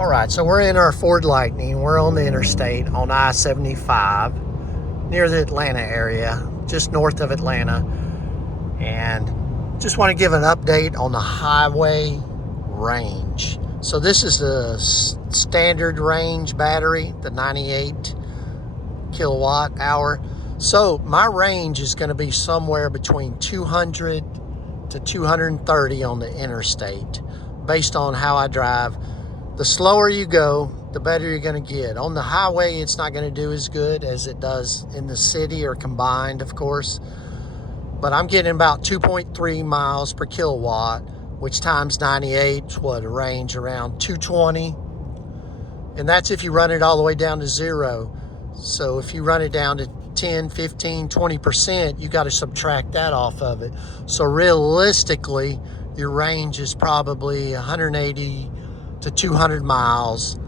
All right, so we're in our Ford Lightning. We're on the interstate on I-75 near the Atlanta area, just north of Atlanta. And just want to give an update on the highway range. So this is the standard range battery, the 98 kilowatt hour. So my range is going to be somewhere between 200 to 230 on the interstate based on how I drive. The slower you go, the better you're going to get. On the highway, it's not going to do as good as it does in the city or combined, of course. But I'm getting about 2.3 miles per kilowatt, which times 98 would range around 220. And that's if you run it all the way down to zero. So if you run it down to 10, 15, 20%, you got to subtract that off of it. So realistically, your range is probably 180 to 200 miles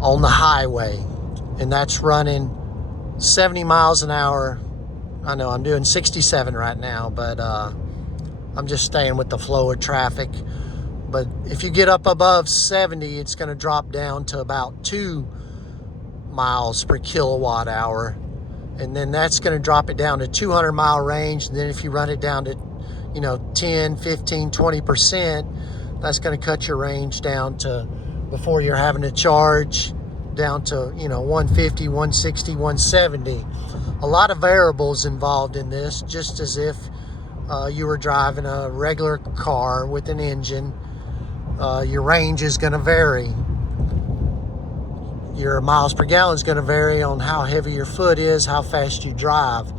on the highway. And that's running 70 miles an hour. I know I'm doing 67 right now, but I'm just staying with the flow of traffic. But if you get up above 70, it's going to drop down to about 2 miles per kilowatt hour. And then that's going to drop it down to 200 mile range. And then if you run it down to, 10, 15, 20%, that's going to cut your range down to, before you're having to charge, down to, 150, 160, 170. A lot of variables involved in this, just as if you were driving a regular car with an engine. Your range is going to vary. Your miles per gallon is going to vary on how heavy your foot is, how fast you drive.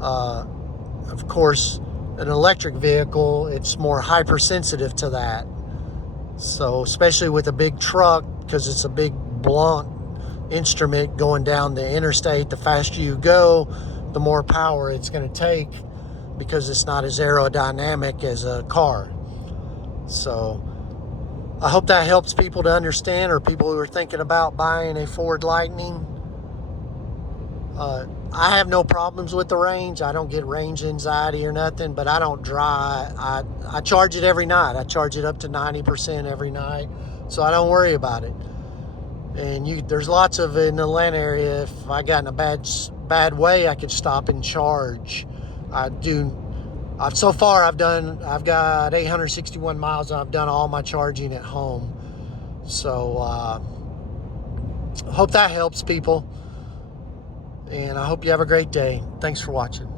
Of course, an electric vehicle, it's more hypersensitive to that. So especially with a big truck, because it's a big blunt instrument going down the interstate, the faster you go, the more power it's going to take, because it's not as aerodynamic as a car. So I hope that helps people to understand, or people who are thinking about buying a Ford Lightning. I have no problems with the range. I don't get range anxiety or nothing, but I don't drive. I charge it every night. I charge it up to 90% every night, so I don't worry about it. And there's lots of, in the Atlanta area, if I got in a bad way, I could stop and charge. So far I've got 861 miles, and I've done all my charging at home. So hope that helps people, and I hope you have a great day. Thanks for watching.